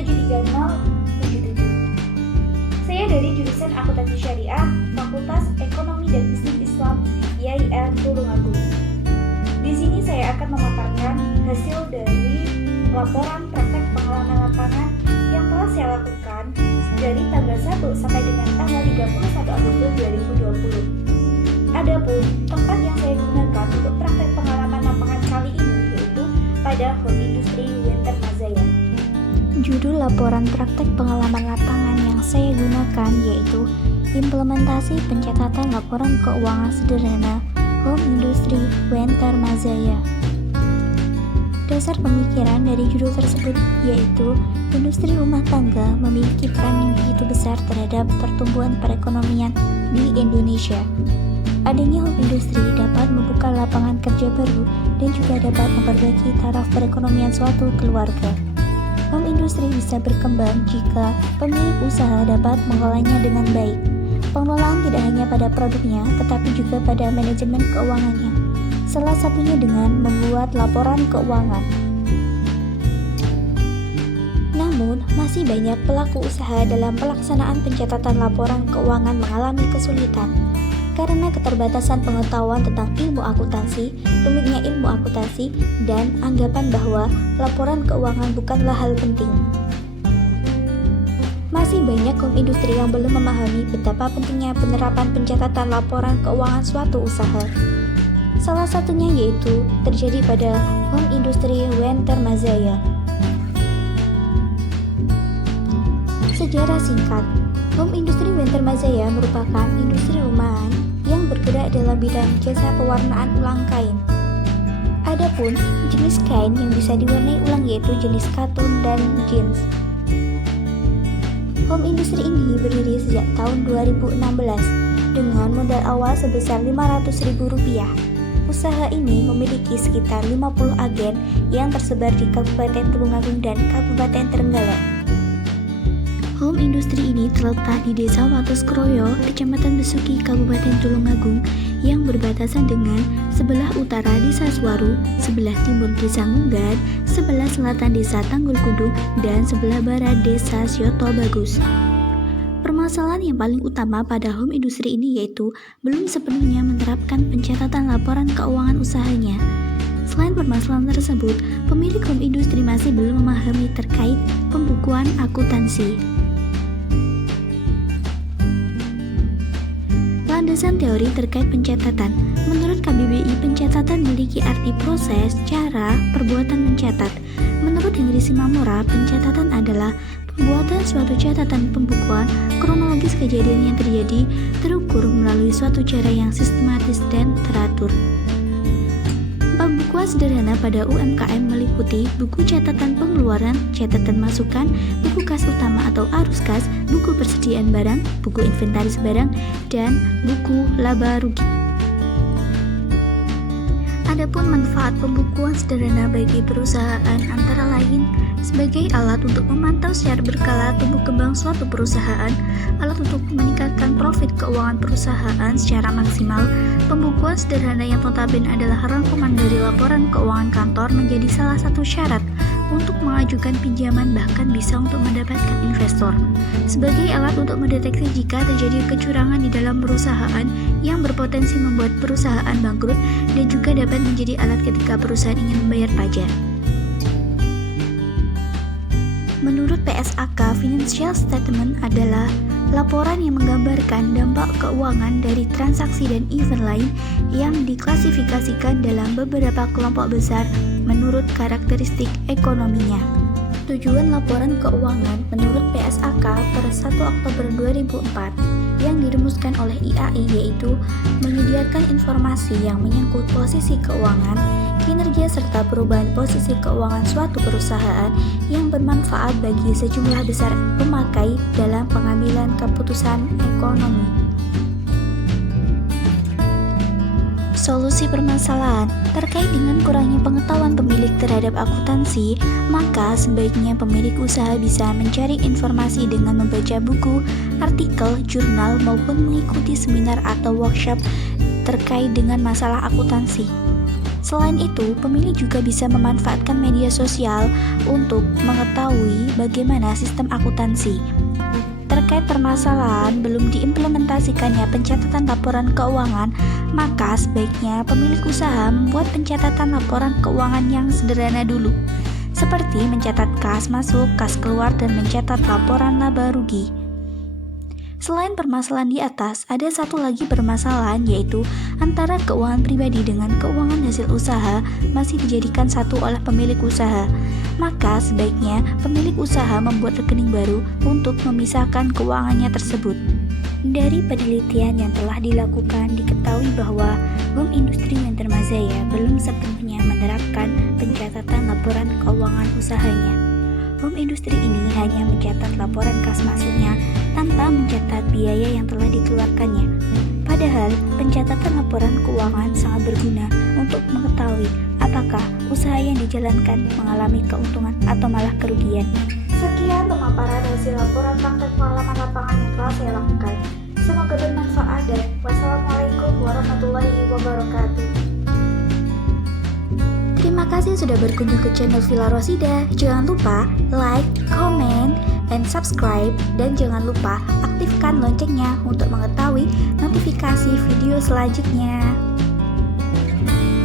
73077. Saya dari jurusan Akuntansi Syariah, Fakultas Ekonomi dan Bisnis Islam, IAIN Tulungagung. Di sini saya akan memaparkan hasil dari laporan praktek pengalaman lapangan yang telah saya lakukan dari tanggal 1 sampai dengan tanggal 31 Agustus 2020. Adapun tempat yang saya gunakan untuk praktek pengalaman lapangan kali ini yaitu pada Home Industry Winter Mazaya. Judul laporan praktek pengalaman lapangan yang saya gunakan yaitu Implementasi Pencatatan Laporan Keuangan Sederhana Home Industry Winter Mazaya. Dasar pemikiran dari judul tersebut yaitu industri rumah tangga memiliki peran yang begitu besar terhadap pertumbuhan perekonomian di Indonesia. Adanya home industry dapat membuka lapangan kerja baru dan juga dapat memperbaiki taraf perekonomian suatu keluarga. Home industry bisa berkembang jika pemilik usaha dapat mengelolanya dengan baik. Pengelolaan tidak hanya pada produknya, tetapi juga pada manajemen keuangannya. Salah satunya dengan membuat laporan keuangan. Namun, masih banyak pelaku usaha dalam pelaksanaan pencatatan laporan keuangan mengalami kesulitan karena keterbatasan pengetahuan tentang ilmu akuntansi, rumitnya ilmu akuntansi, dan anggapan bahwa laporan keuangan bukanlah hal penting. Masih banyak home industri yang belum memahami betapa pentingnya penerapan pencatatan laporan keuangan suatu usaha. Salah satunya yaitu terjadi pada Home Industry Winter Mazaya. Sejarah singkat, Home Industry Winter Mazaya merupakan industri rumahan yang bergerak dalam bidang jasa pewarnaan ulang kain. Adapun jenis kain yang bisa diwarnai ulang yaitu jenis katun dan jeans. Home industry ini berdiri sejak tahun 2016 dengan modal awal sebesar Rp500.000. Usaha ini memiliki sekitar 50 agen yang tersebar di Kabupaten Tulungagung dan Kabupaten Trenggalek. Home industry ini terletak di Desa Watuskroyo, Kecamatan Besuki, Kabupaten Tulungagung yang berbatasan dengan sebelah utara Desa Swaru, sebelah timur Desa Ngunggan, sebelah selatan Desa Tanggul Kudung, dan sebelah barat Desa Syoto Bagus. Permasalahan yang paling utama pada home industry ini yaitu belum sepenuhnya menerapkan pencatatan laporan keuangan usahanya. Selain permasalahan tersebut, pemilik home industry masih belum memahami terkait pembukuan akuntansi. Landasan teori terkait pencatatan. Menurut KBBI, pencatatan memiliki arti proses, cara, perbuatan mencatat. Menurut Henry Simamora, pencatatan adalah pembuatan suatu catatan pembukuan kronologis kejadian yang terjadi terukur melalui suatu cara yang sistematis dan teratur. Pembukuan sederhana pada UMKM meliputi buku catatan pengeluaran, catatan masukan, buku kas utama atau arus kas, buku persediaan barang, buku inventaris barang, dan buku laba rugi. Adapun manfaat pembukuan sederhana bagi perusahaan antara lain sebagai alat untuk memantau secara berkala tumbuh kembang suatu perusahaan, alat untuk meningkatkan profit keuangan perusahaan secara maksimal. Pembukuan sederhana yang notabene adalah rangkuman dari laporan keuangan kantor menjadi salah satu syarat untuk mengajukan pinjaman, bahkan bisa untuk mendapatkan investor. Sebagai alat untuk mendeteksi jika terjadi kecurangan di dalam perusahaan yang berpotensi membuat perusahaan bangkrut, dan juga dapat menjadi alat ketika perusahaan ingin membayar pajak. Menurut PSAK, Financial Statement adalah laporan yang menggambarkan dampak keuangan dari transaksi dan event lain yang diklasifikasikan dalam beberapa kelompok besar menurut karakteristik ekonominya. Tujuan laporan keuangan menurut PSAK per 1 Oktober 2004 yang dirumuskan oleh IAI yaitu menyediakan informasi yang menyangkut posisi keuangan, kinerja serta perubahan posisi keuangan suatu perusahaan yang bermanfaat bagi sejumlah besar pemakai dalam pengambilan keputusan ekonomi. Solusi permasalahan terkait dengan kurangnya pengetahuan pemilik terhadap akuntansi, maka sebaiknya pemilik usaha bisa mencari informasi dengan membaca buku, artikel, jurnal, maupun mengikuti seminar atau workshop terkait dengan masalah akuntansi. Selain itu, pemilih juga bisa memanfaatkan media sosial untuk mengetahui bagaimana sistem akuntansi. Terkait permasalahan belum diimplementasikannya pencatatan laporan keuangan, maka sebaiknya pemilik usaha membuat pencatatan laporan keuangan yang sederhana dulu, seperti mencatat kas masuk, kas keluar, dan mencatat laporan laba rugi. Selain permasalahan di atas, ada satu lagi permasalahan, yaitu antara keuangan pribadi dengan keuangan hasil usaha masih dijadikan satu oleh pemilik usaha. Maka sebaiknya pemilik usaha membuat rekening baru untuk memisahkan keuangannya tersebut. Dari penelitian yang telah dilakukan, diketahui bahwa Home Industry Banjarmasin belum sepenuhnya menerapkan pencatatan laporan keuangan usahanya. Home Industry ini hanya mencatat laporan kas masuknya tanpa mencatat biaya yang telah dikeluarkannya. Padahal pencatatan laporan keuangan sangat berguna untuk mengetahui apakah usaha yang dijalankan mengalami keuntungan atau malah kerugian. Sekian pemaparan hasil laporan praktek pengalaman lapangan yang telah saya lakukan. Semoga bermanfaat dan wassalamualaikum warahmatullahi wabarakatuh. Terima kasih sudah berkunjung ke channel Villa Rosida. Jangan lupa like, comment, and subscribe. Dan jangan lupa aktifkan loncengnya untuk mengetahui notifikasi video selanjutnya.